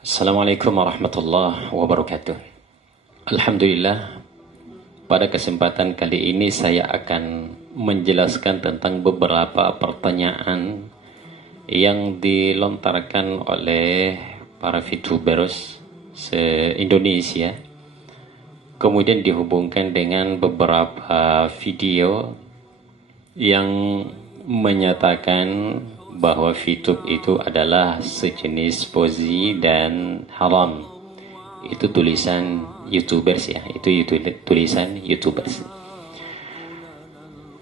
Assalamualaikum warahmatullahi wabarakatuh. Alhamdulillah, pada kesempatan kali ini saya akan menjelaskan tentang beberapa pertanyaan yang dilontarkan oleh para VTubers se-Indonesia, kemudian dihubungkan dengan beberapa video yang menyatakan bahwa VTube itu adalah sejenis pozi dan haram. Itu tulisan YouTubers ya, itu tulisan YouTubers.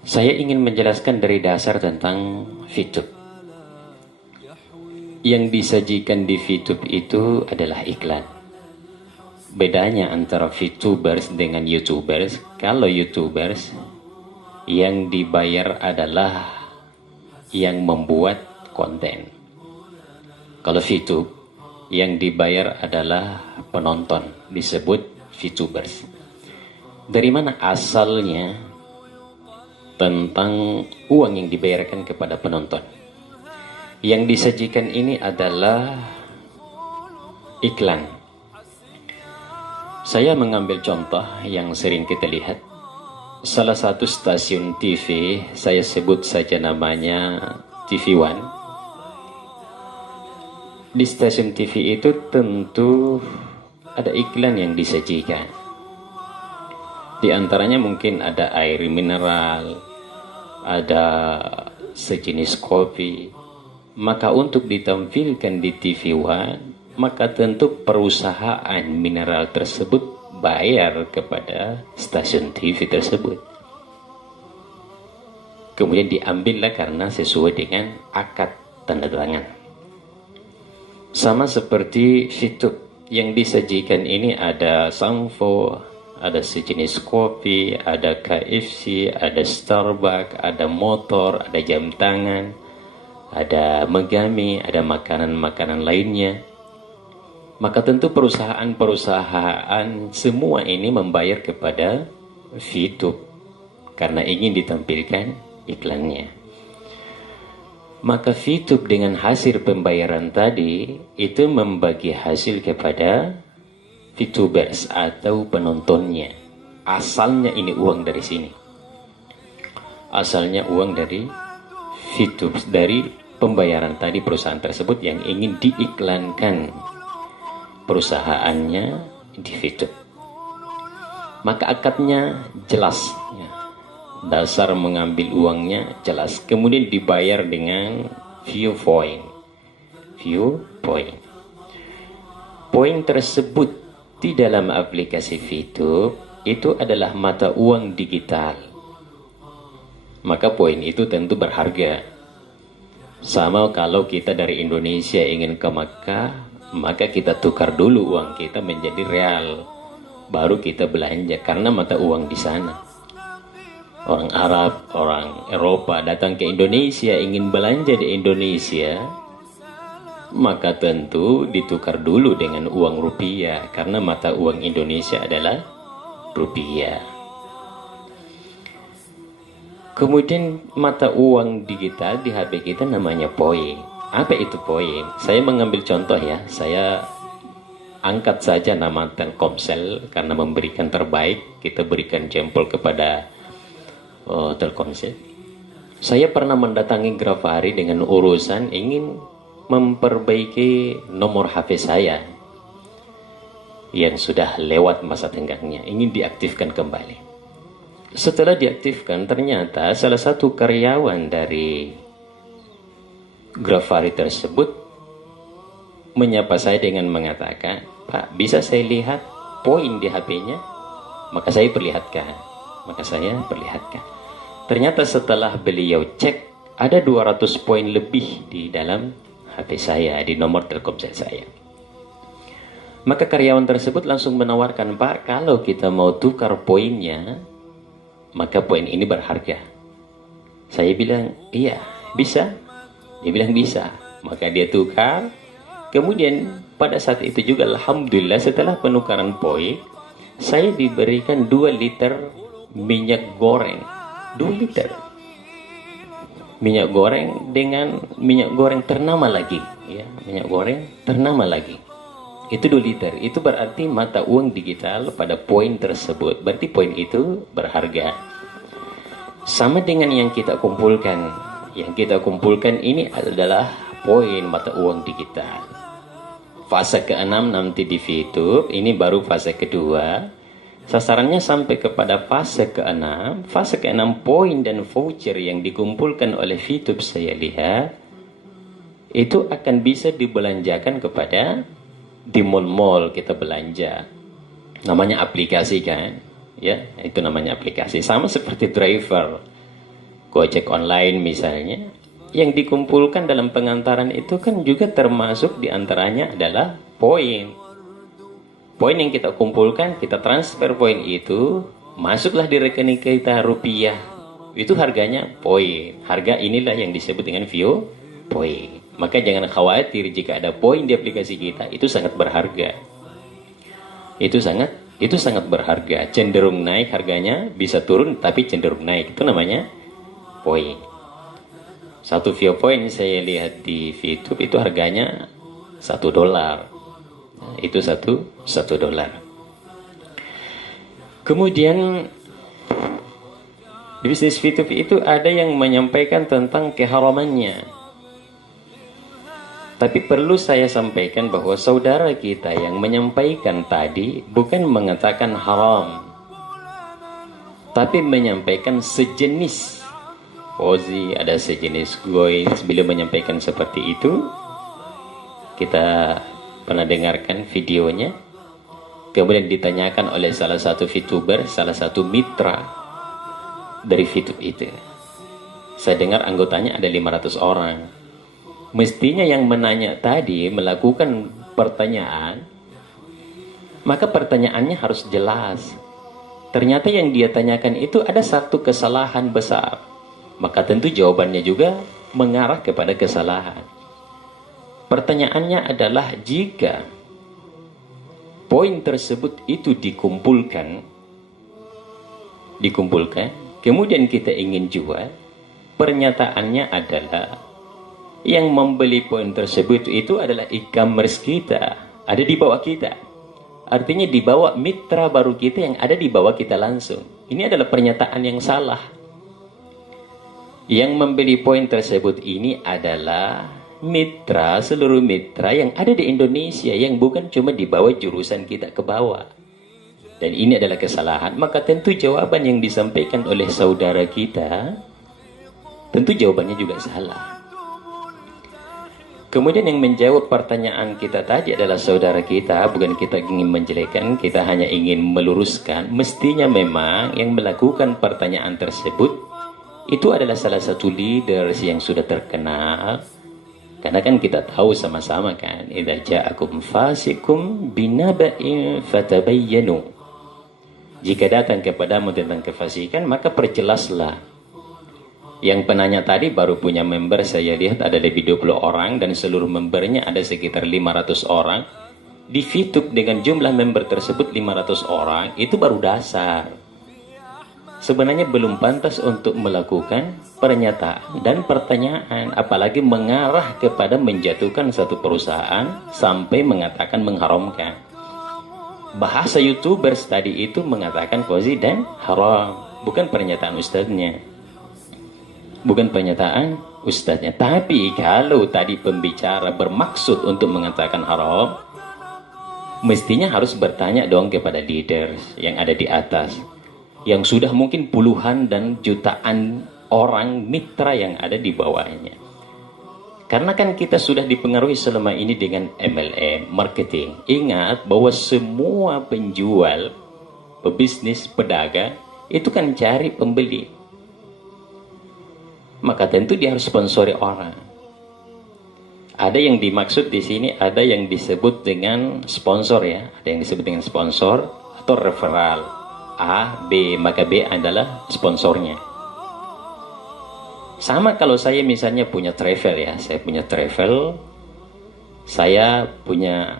Saya ingin menjelaskan dari dasar tentang VTube. Yang disajikan di VTube itu adalah iklan. Bedanya antara VTubers dengan YouTubers, kalau YouTubers yang dibayar adalah yang membuat konten. Kalau VTube yang dibayar adalah penonton, disebut VTubers. Dari mana asalnya tentang uang yang dibayarkan kepada penonton? Yang disajikan ini adalah iklan. Saya mengambil contoh yang sering kita lihat. Salah satu stasiun TV, saya sebut saja namanya TV One. Di stasiun TV itu tentu ada iklan yang disajikan. Di antaranya mungkin ada air mineral, ada sejenis kopi. Maka untuk ditampilkan di TV One, maka tentu perusahaan mineral tersebut bayar kepada stasiun TV tersebut. Kemudian diambillah karena sesuai dengan akad tanda tangan. Sama seperti VTube yang disajikan ini ada Sampo, ada sejenis kopi, ada KFC, ada Starbucks, ada motor, ada jam tangan, ada Megami, ada makanan-makanan lainnya. Maka tentu perusahaan-perusahaan semua ini membayar kepada VTube karena ingin ditampilkan iklannya. Maka VTube dengan hasil pembayaran tadi itu membagi hasil kepada VTubers atau penontonnya. Asalnya ini uang dari sini. Asalnya uang dari VTube, dari pembayaran tadi perusahaan tersebut yang ingin diiklankan perusahaannya di VTube. Maka akadnya jelas ya. Dasar mengambil uangnya jelas. Kemudian dibayar dengan view point. Poin tersebut di dalam aplikasi VTube itu adalah mata uang digital. Maka poin itu tentu berharga. Sama kalau kita dari Indonesia ingin ke Makkah, maka kita tukar dulu uang kita menjadi real, baru kita belanja karena mata uang di sana. Orang Arab, orang Eropa datang ke Indonesia ingin belanja di Indonesia, maka tentu ditukar dulu dengan uang rupiah karena mata uang Indonesia adalah rupiah. Kemudian mata uang digital di HP kita namanya poin. Apa itu poin? Saya mengambil contoh ya, saya angkat saja nama Telkomsel karena memberikan terbaik, kita berikan jempol kepada Telkomsel. Saya pernah mendatangi Grafari dengan urusan ingin memperbaiki nomor HP saya yang sudah lewat masa tenggangnya, ingin diaktifkan kembali. Setelah diaktifkan, ternyata salah satu karyawan dari Grafari tersebut menyapa saya dengan mengatakan, "Pak, bisa saya lihat poin di HP-nya?" Maka saya perlihatkan. Ternyata setelah beliau cek, ada 200 poin lebih di dalam HP saya, di nomor Telkomsel saya. Maka karyawan tersebut langsung menawarkan, "Pak, kalau kita mau tukar poinnya, maka poin ini berharga." Saya bilang, "Iya, bisa." Dia bilang bisa. Maka dia tukar. Kemudian pada saat itu juga alhamdulillah setelah penukaran poin, saya diberikan 2 liter minyak goreng. 2 liter minyak goreng dengan minyak goreng ternama lagi ya, minyak goreng ternama lagi. Itu 2 liter. Itu berarti mata uang digital pada poin tersebut. Berarti poin itu berharga. Sama dengan yang kita kumpulkan. Yang kita kumpulkan ini adalah poin mata uang digital. Fase ke-6 nanti di VTube. Ini baru fase kedua. Sasarannya sampai kepada fase ke-6. Fase ke-6 poin dan voucher yang dikumpulkan oleh VTube saya lihat. Itu akan bisa dibelanjakan kepada di mall-mall kita belanja. Namanya aplikasi kan? Ya, itu namanya aplikasi. Sama seperti driver. Gojek online misalnya. Yang dikumpulkan dalam pengantaran itu kan juga termasuk diantaranya adalah poin. Poin yang kita kumpulkan, kita transfer poin itu, masuklah di rekening kita rupiah. Itu harganya poin. Harga inilah yang disebut dengan view poin. Maka jangan khawatir jika ada poin di aplikasi kita, itu sangat berharga. Itu sangat berharga. Cenderung naik harganya, bisa turun tapi cenderung naik. Itu namanya poin. Satu view point saya lihat di VTube itu harganya $1. Nah, itu satu dolar. Kemudian di bisnis VTube itu ada yang menyampaikan tentang keharamannya. Tapi perlu saya sampaikan bahwa saudara kita yang menyampaikan tadi bukan mengatakan haram, tapi menyampaikan sejenis. Ozi ada sejenis goins. Bila menyampaikan seperti itu, kita pernah dengarkan videonya. Kemudian ditanyakan oleh salah satu VTuber, salah satu mitra dari VTube itu. Saya dengar anggotanya ada 500 orang. Mestinya yang menanya tadi melakukan pertanyaan, maka pertanyaannya harus jelas. Ternyata yang dia tanyakan itu ada satu kesalahan besar, maka tentu jawabannya juga mengarah kepada kesalahan. Pertanyaannya adalah jika poin tersebut itu dikumpulkan, kemudian kita ingin jual, pernyataannya adalah yang membeli poin tersebut itu adalah e-commerce kita, ada di bawah kita. Artinya di bawah mitra baru kita yang ada di bawah kita langsung. Ini adalah pernyataan yang salah. Yang membeli poin tersebut ini adalah mitra, seluruh mitra yang ada di Indonesia, yang bukan cuma di bawah jurusan kita ke bawah. Dan ini adalah kesalahan. Maka tentu jawaban yang disampaikan oleh saudara kita, tentu jawabannya juga salah. Kemudian yang menjawab pertanyaan kita tadi adalah saudara kita. Bukan kita ingin menjelekkan, kita hanya ingin meluruskan. Mestinya memang yang melakukan pertanyaan tersebut itu adalah salah satu leaders yang sudah terkenal. Karena kan kita tahu sama-sama kan, idza ja'akum fasikum binaba'in fatabayyanu. Jika datang kepadamu tentang kefasikan, maka perjelaslah. Yang penanya tadi baru punya member, saya lihat ada lebih 20 orang dan seluruh membernya ada sekitar 500 orang. Di VTube dengan jumlah member tersebut 500 orang, itu baru dasar. Sebenarnya belum pantas untuk melakukan pernyataan dan pertanyaan, apalagi mengarah kepada menjatuhkan satu perusahaan sampai mengatakan mengharamkan. Bahasa YouTubers tadi itu mengatakan fazi dan haram, bukan pernyataan ustadznya. Bukan pernyataan ustadznya. Tapi kalau tadi pembicara bermaksud untuk mengatakan haram, mestinya harus bertanya dong kepada leaders yang ada di atas, yang sudah mungkin puluhan dan jutaan orang mitra yang ada di bawahnya. Karena kan kita sudah dipengaruhi selama ini dengan MLM, marketing. Ingat bahwa semua penjual, pebisnis, pedagang, itu kan cari pembeli. Maka tentu dia harus sponsori orang. Ada yang dimaksud di sini, ada yang disebut dengan sponsor ya. Ada yang disebut dengan sponsor atau referral. A, B, maka B adalah sponsornya. Sama kalau saya misalnya punya travel ya. Saya punya travel, saya punya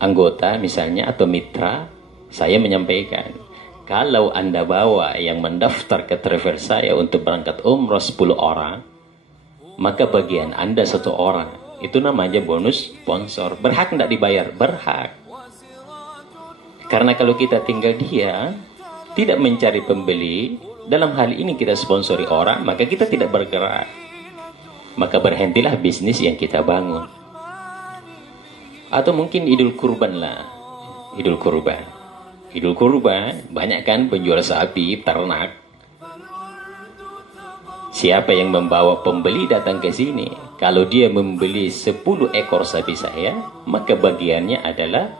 anggota misalnya atau mitra, saya menyampaikan, kalau Anda bawa yang mendaftar ke travel saya untuk berangkat umroh 10 orang, maka bagian Anda 1 orang. Itu namanya bonus sponsor. Berhak tidak dibayar? Berhak. Karena kalau kita tinggal dia, tidak mencari pembeli, dalam hal ini kita sponsori orang, maka kita tidak bergerak. Maka berhentilah bisnis yang kita bangun. Atau mungkin Idul Kurban lah. Idul Kurban. Idul Kurban, banyak kan penjual sapi, ternak. Siapa yang membawa pembeli datang ke sini? Kalau dia membeli 10 ekor sapi saya, maka bagiannya adalah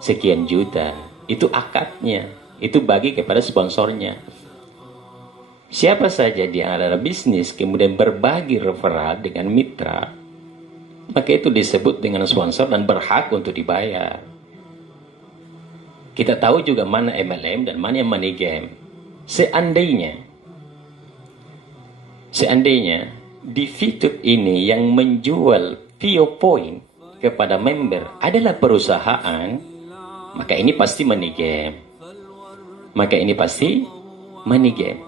sekian juta. Itu akadnya. Itu bagi kepada sponsornya. Siapa saja yang adalah bisnis kemudian berbagi referral dengan mitra, maka itu disebut dengan sponsor dan berhak untuk dibayar. Kita tahu juga mana MLM dan mana yang money game. Seandainya di VTube ini yang menjual Vio Point kepada member adalah perusahaan, maka ini pasti money game. Maka ini pasti money game.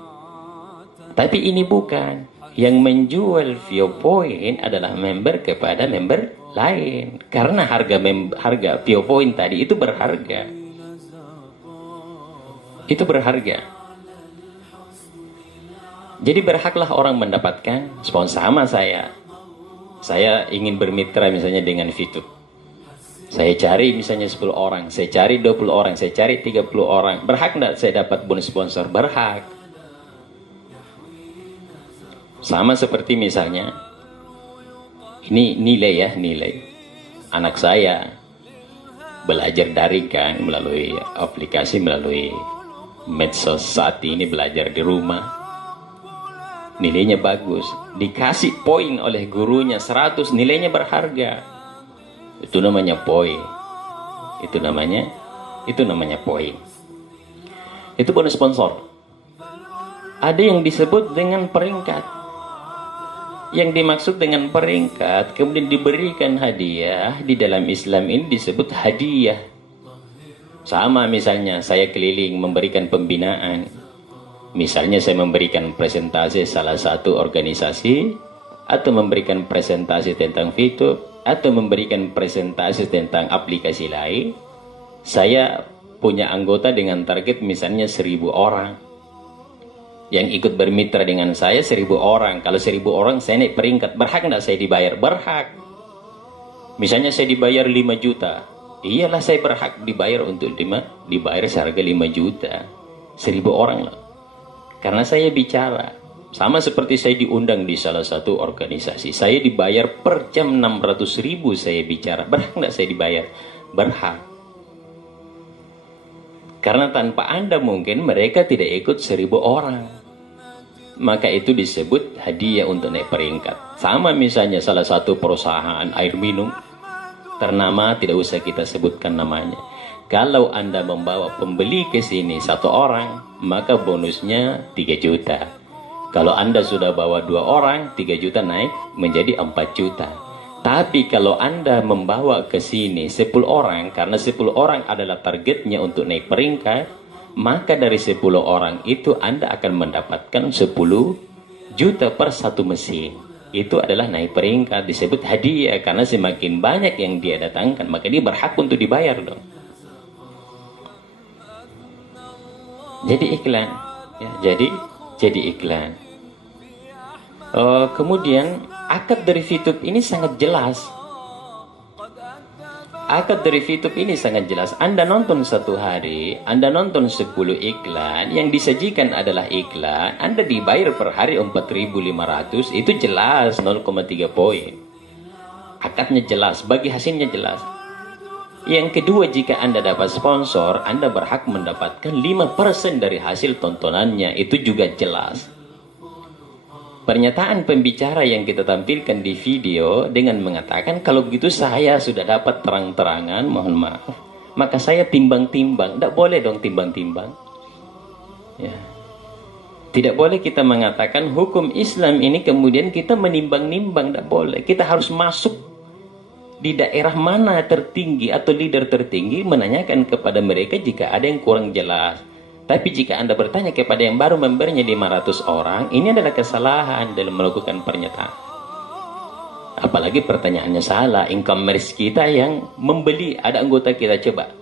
Tapi ini bukan. Yang menjual Vio Point adalah member kepada member lain. Karena harga Vio Point tadi itu berharga. Itu berharga. Jadi berhaklah orang mendapatkan sponsor. Sama saya. Saya ingin bermitra misalnya dengan VTube. Saya cari misalnya 10 orang, saya cari 20 orang, saya cari 30 orang. Berhak enggak saya dapat bonus sponsor? Berhak. Sama seperti misalnya, ini nilai ya, nilai. Anak saya belajar daring kan, melalui aplikasi, melalui medsos saat ini belajar di rumah. Nilainya bagus, dikasih poin oleh gurunya 100, nilainya berharga. Itu namanya poin. Itu namanya poin. Itu bonus sponsor. Ada yang disebut dengan peringkat. Yang dimaksud dengan peringkat kemudian diberikan hadiah, di dalam Islam ini disebut hadiah. Sama misalnya saya keliling memberikan pembinaan. Misalnya saya memberikan presentasi salah satu organisasi, atau memberikan presentasi tentang VTube, atau memberikan presentasi tentang aplikasi lain. Saya punya anggota dengan target misalnya 1000 orang. Yang ikut bermitra dengan saya 1000 orang. Kalau 1000 orang saya naik peringkat, berhak enggak saya dibayar? Berhak. Misalnya saya dibayar 5 juta. Iyalah saya berhak dibayar untuk dibayar seharga 5 juta. 1000 orang lah. Karena saya bicara. Sama seperti saya diundang di salah satu organisasi. Saya dibayar per jam 600.000 saya bicara. Berhak enggak saya dibayar? Berhak. Karena tanpa Anda mungkin mereka tidak ikut 1000 orang. Maka itu disebut hadiah untuk naik peringkat. Sama misalnya salah satu perusahaan air minum ternama, tidak usah kita sebutkan namanya. Kalau Anda membawa pembeli ke sini 1 orang, maka bonusnya 3 juta. Kalau Anda sudah bawa 2 orang, 3 juta naik menjadi 4 juta. Tapi kalau Anda membawa ke sini 10 orang, karena 10 orang adalah targetnya untuk naik peringkat, maka dari 10 orang itu Anda akan mendapatkan 10 juta per 1 mesin. Itu adalah naik peringkat, disebut hadiah. Karena semakin banyak yang dia datangkan, maka dia berhak untuk dibayar dong. Jadi iklan, ya, jadi iklan. Kemudian akad dari VTube ini sangat jelas. Akad dari VTube ini sangat jelas. Anda nonton 1 hari, Anda nonton 10 iklan, yang disajikan adalah iklan, Anda dibayar per hari 4.500, itu jelas 0,3 poin. Akadnya jelas, bagi hasilnya jelas. Yang kedua, jika Anda dapat sponsor, Anda berhak mendapatkan 5% dari hasil tontonannya. Itu juga jelas. Pernyataan pembicara yang kita tampilkan di video dengan mengatakan, kalau begitu saya sudah dapat terang-terangan, mohon maaf, maka saya timbang-timbang. Tidak boleh dong timbang-timbang. Ya. Tidak boleh kita mengatakan hukum Islam ini kemudian kita menimbang-nimbang. Tidak boleh. Kita harus masuk di daerah mana tertinggi atau leader tertinggi, menanyakan kepada mereka jika ada yang kurang jelas. Tapi jika Anda bertanya kepada yang baru membernya 500 orang, ini adalah kesalahan dalam melakukan pernyataan. Apalagi pertanyaannya salah, e-commerce kita yang membeli, ada anggota kita, coba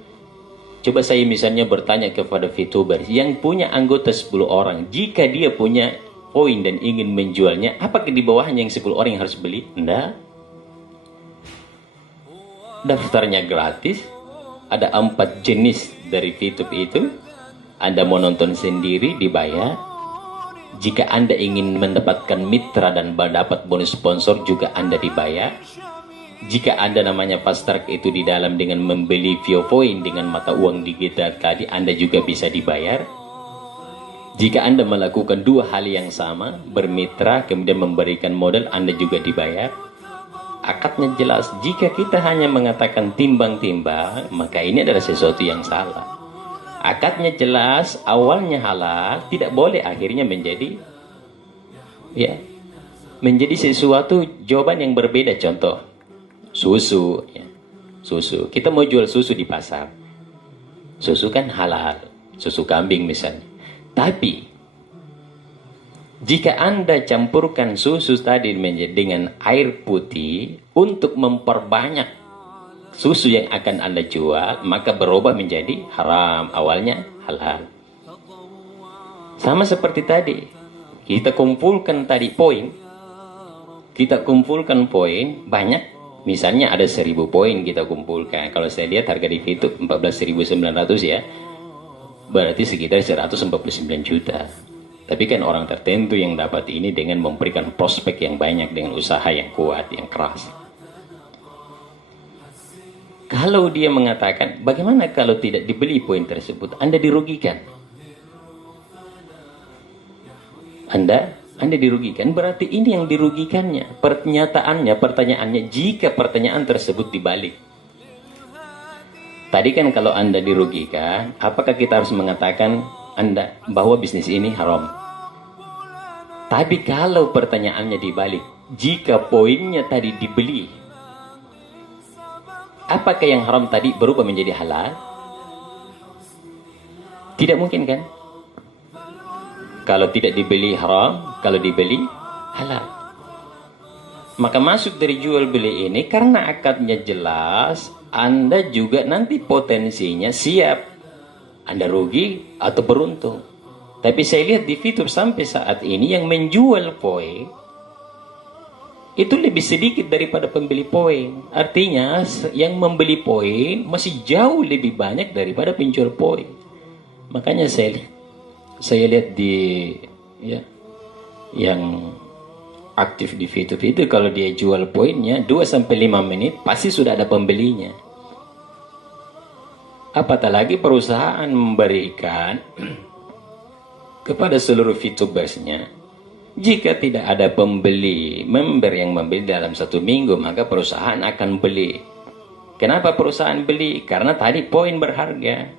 saya misalnya bertanya kepada VTuber yang punya anggota 10 orang, jika dia punya poin dan ingin menjualnya, apakah di bawahnya yang 10 orang yang harus beli? Enggak. Daftarnya gratis, ada 4 jenis dari VTube itu. Anda mau nonton sendiri dibayar. Jika Anda ingin mendapatkan mitra dan mendapat bonus sponsor juga Anda dibayar. Jika Anda namanya fast track itu di dalam dengan membeli VioPoint dengan mata uang digital tadi, Anda juga bisa dibayar. Jika Anda melakukan dua hal yang sama, bermitra kemudian memberikan modal, Anda juga dibayar. Akadnya jelas. Jika kita hanya mengatakan timbang-timbang, maka ini adalah sesuatu yang salah. Akadnya jelas, awalnya halal, tidak boleh akhirnya menjadi menjadi sesuatu jawaban yang berbeda. Contoh, susu, susu. Kita mau jual susu di pasar. Susu kan halal, susu kambing misalnya. Tapi jika Anda campurkan susu tadi dengan air putih untuk memperbanyak susu yang akan Anda jual, maka berubah menjadi haram, awalnya halal. Sama seperti tadi, kita kumpulkan tadi poin, banyak, misalnya ada 1000 poin kita kumpulkan. Kalau saya lihat harga di VTube 14.900 ya, berarti sekitar 149 juta. Tapi kan orang tertentu yang dapat ini dengan memberikan prospek yang banyak, dengan usaha yang kuat, yang keras. Kalau dia mengatakan, bagaimana kalau tidak dibeli poin tersebut? Anda dirugikan. Anda dirugikan, berarti ini yang dirugikannya. Pertanyaannya, jika pertanyaan tersebut dibalik. Tadi kan kalau Anda dirugikan, apakah kita harus mengatakan Anda bahwa bisnis ini haram? Tapi kalau pertanyaannya dibalik, jika poinnya tadi dibeli, apakah yang haram tadi berubah menjadi halal? Tidak mungkin kan? Kalau tidak dibeli haram, kalau dibeli halal. Maka masuk dari jual beli ini karena akadnya jelas, Anda juga nanti potensinya siap. Anda rugi atau beruntung. Tapi saya lihat di VTube sampai saat ini yang menjual poin itu lebih sedikit daripada pembeli poin. Artinya yang membeli poin masih jauh lebih banyak daripada penjual poin. Makanya saya lihat di yang aktif di VTube itu, kalau dia jual poinnya 2-5 menit pasti sudah ada pembelinya. Apatah lagi perusahaan memberikan kepada seluruh VTubersnya, jika tidak ada member yang membeli dalam 1 minggu, maka perusahaan akan beli. Kenapa perusahaan beli? Karena tadi poin berharga.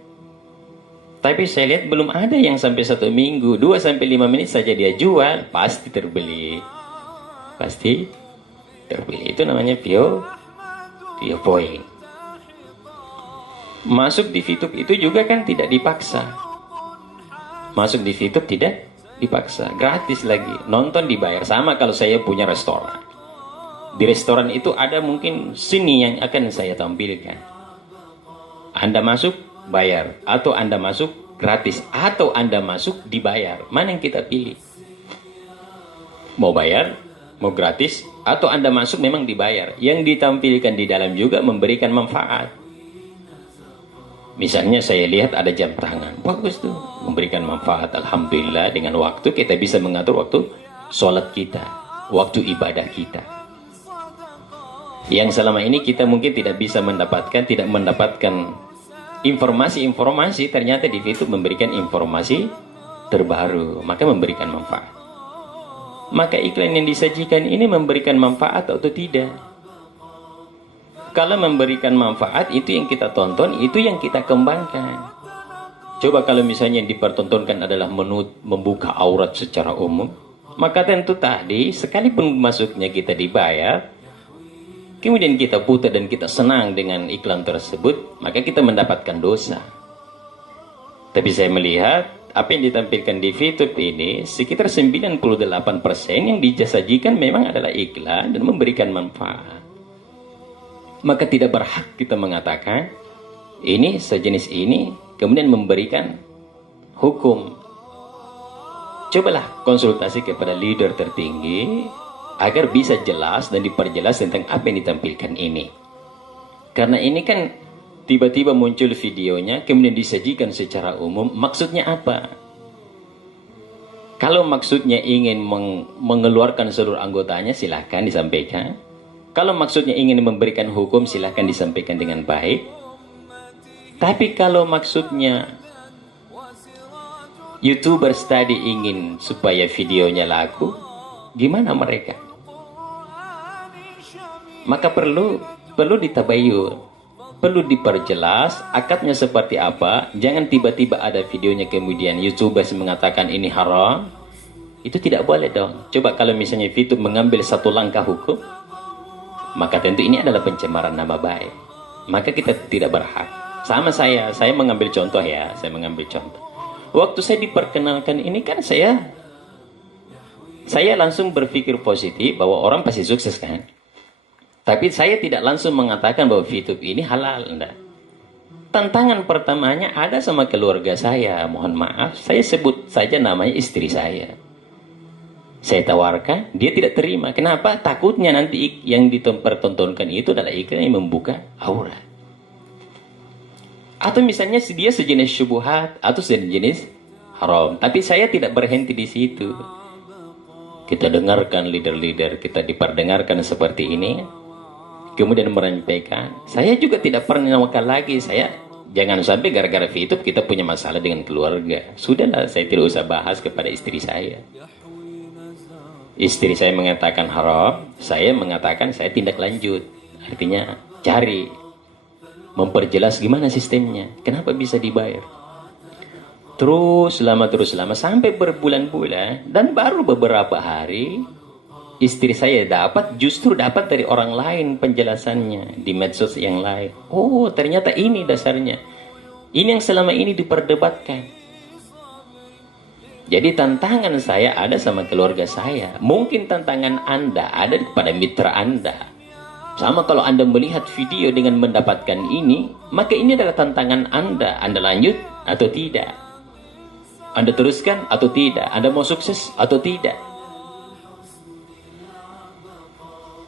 Tapi saya lihat belum ada yang sampai 1 minggu, 2-5 menit saja dia jual, pasti terbeli. Pasti terbeli. Itu namanya VioPoint. Masuk di VTube itu juga kan tidak dipaksa. Masuk di VTube tidak dipaksa, gratis lagi. Nonton dibayar. Sama kalau saya punya restoran. Di restoran itu ada mungkin sini yang akan saya tampilkan. Anda masuk bayar, atau Anda masuk gratis, atau Anda masuk dibayar. Mana yang kita pilih? Mau bayar, mau gratis, atau Anda masuk memang dibayar. Yang ditampilkan di dalam juga memberikan manfaat. Misalnya saya lihat ada jam tangan, bagus tuh, memberikan manfaat. Alhamdulillah, dengan waktu kita bisa mengatur waktu sholat kita, waktu ibadah kita. Yang selama ini kita mungkin tidak mendapatkan informasi-informasi, ternyata di situ memberikan informasi terbaru, maka memberikan manfaat. Maka iklan yang disajikan ini memberikan manfaat atau tidak? Kalau memberikan manfaat, itu yang kita tonton, itu yang kita kembangkan. Coba kalau misalnya yang dipertontonkan adalah membuka aurat secara umum, maka tentu tadi sekalipun masuknya kita dibayar, kemudian kita putar dan kita senang dengan iklan tersebut, maka kita mendapatkan dosa. Tapi saya melihat apa yang ditampilkan di VTube ini sekitar 98% yang disajikan memang adalah iklan dan memberikan manfaat. Maka tidak berhak kita mengatakan ini sejenis ini kemudian memberikan hukum. Cobalah konsultasi kepada leader tertinggi agar bisa jelas dan diperjelas tentang apa yang ditampilkan ini. Karena ini kan tiba-tiba muncul videonya, kemudian disajikan secara umum, maksudnya apa? Kalau maksudnya ingin mengeluarkan seluruh anggotanya, silahkan disampaikan. Kalau maksudnya ingin memberikan hukum, silahkan disampaikan dengan baik. Tapi kalau maksudnya YouTubers tadi ingin supaya videonya laku, gimana mereka? Maka perlu ditabayun. Perlu diperjelas akadnya seperti apa. Jangan tiba-tiba ada videonya kemudian YouTubers mengatakan ini haram. Itu tidak boleh dong. Coba kalau misalnya YouTube mengambil satu langkah hukum, maka tentu ini adalah pencemaran nama baik. Maka kita tidak berhak. Sama saya mengambil contoh ya. Saya mengambil contoh. Waktu saya diperkenalkan ini kan saya langsung berpikir positif bahwa orang pasti sukses kan. Tapi saya tidak langsung mengatakan bahwa VTube ini halal, enggak. Tantangan pertamanya ada sama keluarga saya. Mohon maaf, saya sebut saja namanya istri saya. Saya tawarkan, dia tidak terima. Kenapa? Takutnya nanti yang dipertontonkan itu adalah iklan yang membuka aurat. Atau misalnya dia sejenis syubhat atau sejenis haram. Tapi saya tidak berhenti di situ. Kita dengarkan leader-leader, kita diperdengarkan seperti ini. Kemudian menyampaikan, saya juga tidak pernah makan lagi. Saya jangan sampai gara-gara VTube kita punya masalah dengan keluarga. Sudahlah, saya tidak usah bahas kepada istri saya. Istri saya mengatakan haram, saya mengatakan saya tindak lanjut. Artinya cari, memperjelas gimana sistemnya, kenapa bisa dibayar. Terus lama sampai berbulan-bulan, dan baru beberapa hari istri saya justru dapat dari orang lain penjelasannya di medsos yang lain. Oh, ternyata ini dasarnya. Ini yang selama ini diperdebatkan. Jadi tantangan saya ada sama keluarga saya. Mungkin tantangan Anda ada kepada mitra Anda. Sama kalau Anda melihat video dengan mendapatkan ini, maka ini adalah tantangan Anda. Anda lanjut atau tidak? Anda teruskan atau tidak? Anda mau sukses atau tidak?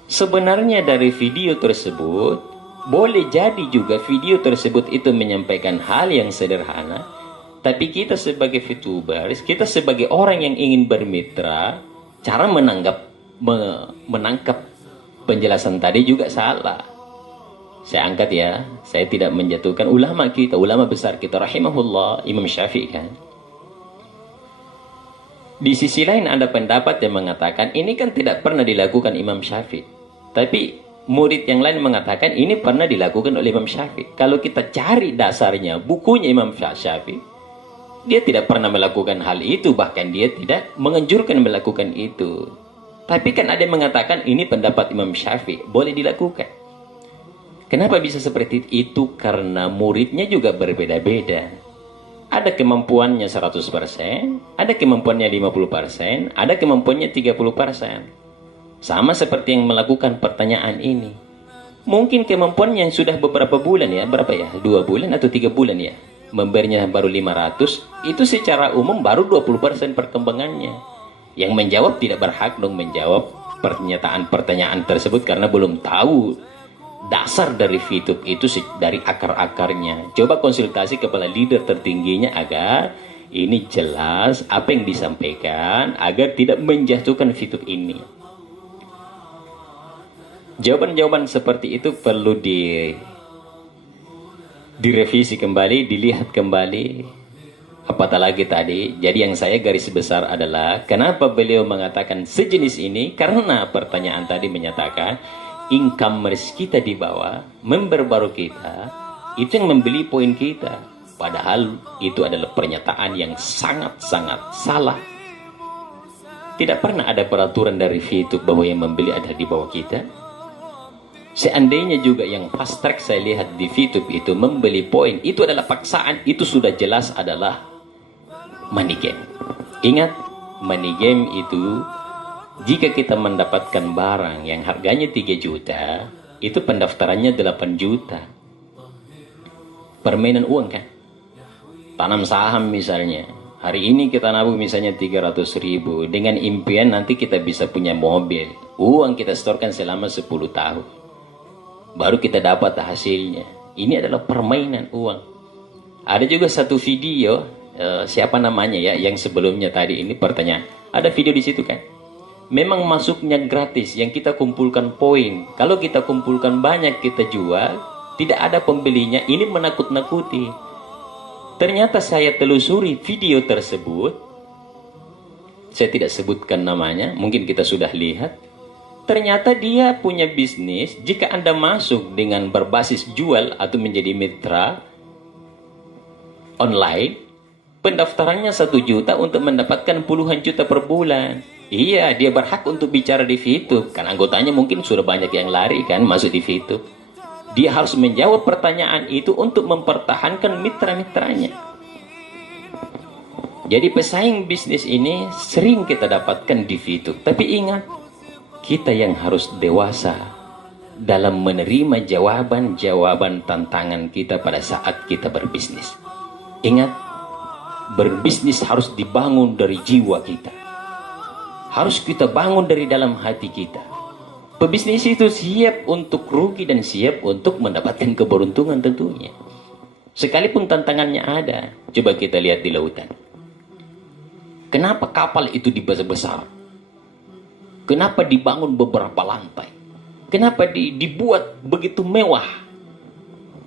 Sebenarnya dari video tersebut, boleh jadi juga video tersebut itu menyampaikan hal yang sederhana, tapi kita sebagai VTubers, kita sebagai orang yang ingin bermitra, cara menangkap penjelasan tadi juga salah. Saya angkat ya, saya tidak menjatuhkan ulama kita, ulama besar kita, rahimahullah, Imam Syafi'i kan. Di sisi lain ada pendapat yang mengatakan, ini kan tidak pernah dilakukan Imam Syafi'i. Tapi murid yang lain mengatakan ini pernah dilakukan oleh Imam Syafi'i. Kalau kita cari dasarnya, bukunya Imam Syafi'i, dia tidak pernah melakukan hal itu. Bahkan dia tidak menganjurkan melakukan itu. Tapi kan ada yang mengatakan ini pendapat Imam Syafi'i, boleh dilakukan. Kenapa bisa seperti itu? Karena muridnya juga berbeda-beda. Ada kemampuannya 100%, ada kemampuannya 50%, ada kemampuannya 30%. Sama seperti yang melakukan pertanyaan ini. Mungkin kemampuannya yang sudah beberapa bulan ya, berapa ya? 2 bulan atau 3 bulan ya? Memberinya baru 500, itu secara umum baru 20% perkembangannya. Yang menjawab tidak berhak dong menjawab pertanyaan tersebut karena belum tahu dasar dari VTube itu dari akar-akarnya. Coba konsultasi kepada leader tertingginya agar ini jelas apa yang disampaikan agar tidak menjatuhkan VTube ini. Jawaban-jawaban seperti itu perlu direvisi kembali, dilihat kembali. Apatah lagi tadi, jadi yang saya garis besar adalah kenapa beliau mengatakan sejenis ini, karena pertanyaan tadi menyatakan e-commerce kita di bawah, member baru kita, itu yang membeli poin kita. Padahal itu adalah pernyataan yang sangat-sangat salah. Tidak pernah ada peraturan dari VTube bahwa yang membeli ada di bawah kita. Seandainya juga yang fast track saya lihat di VTube itu membeli poin, itu adalah paksaan, itu sudah jelas adalah money game. Ingat, money game itu jika kita mendapatkan barang yang harganya 3 juta, itu pendaftarannya 8 juta. Permainan uang kan? Tanam saham misalnya. Hari ini kita nabung misalnya 300.000. Dengan impian nanti kita bisa punya mobil. Uang kita setorkan selama 10 tahun. Baru kita dapat hasilnya. Ini adalah permainan uang. Ada juga satu video, siapa namanya ya, yang sebelumnya tadi ini pertanyaan. Ada video di situ kan? Memang masuknya gratis, yang kita kumpulkan poin. Kalau kita kumpulkan banyak, kita jual, tidak ada pembelinya. Ini menakut-nakuti. Ternyata saya telusuri video tersebut. Saya tidak sebutkan namanya, mungkin kita sudah lihat. Ternyata dia punya bisnis. Jika Anda masuk dengan berbasis jual atau menjadi mitra online, pendaftarannya 1 juta untuk mendapatkan puluhan juta per bulan. Iya, dia berhak untuk bicara di VTube. Kan anggotanya mungkin sudah banyak yang lari kan masuk di VTube. Dia harus menjawab pertanyaan itu untuk mempertahankan mitra-mitranya. Jadi pesaing bisnis ini sering kita dapatkan di VTube. Tapi ingat, kita yang harus dewasa dalam menerima jawaban-jawaban tantangan kita pada saat kita berbisnis. Ingat, berbisnis harus dibangun dari jiwa kita. Harus kita bangun dari dalam hati kita. Pebisnis itu siap untuk rugi dan siap untuk mendapatkan keberuntungan tentunya. Sekalipun tantangannya ada. Coba kita lihat di lautan. Kenapa kapal itu dibesar-besar? Kenapa dibangun beberapa lantai? Kenapa dibuat begitu mewah?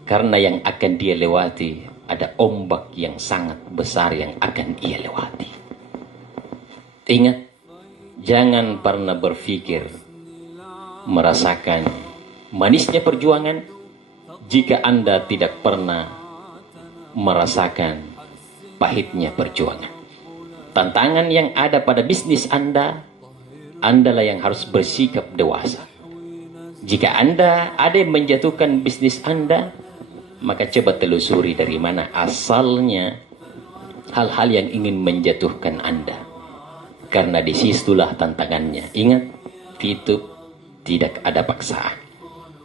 Karena yang akan dia lewati ada ombak yang sangat besar yang akan ia lewati. Ingat, jangan pernah berpikir merasakan manisnya perjuangan jika Anda tidak pernah merasakan pahitnya perjuangan. Tantangan yang ada pada bisnis Andalah yang harus bersikap dewasa. Jika Anda ada yang menjatuhkan bisnis Anda, maka coba telusuri dari mana asalnya hal-hal yang ingin menjatuhkan Anda. Karena disitulah tantangannya. Ingat, VTube tidak ada paksaan.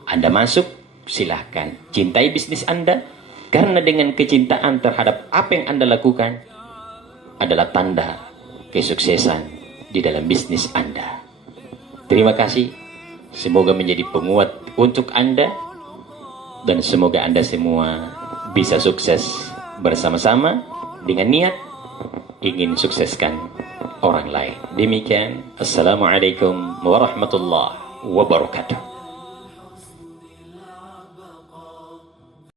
Anda masuk, silahkan. Cintai bisnis Anda. Karena dengan kecintaan terhadap apa yang Anda lakukan adalah tanda kesuksesan di dalam bisnis Anda. Terima kasih. Semoga menjadi penguat untuk Anda. Dan semoga Anda semua bisa sukses bersama-sama dengan niat ingin sukseskan orang lain. Demikian, Assalamualaikum warahmatullahi wabarakatuh.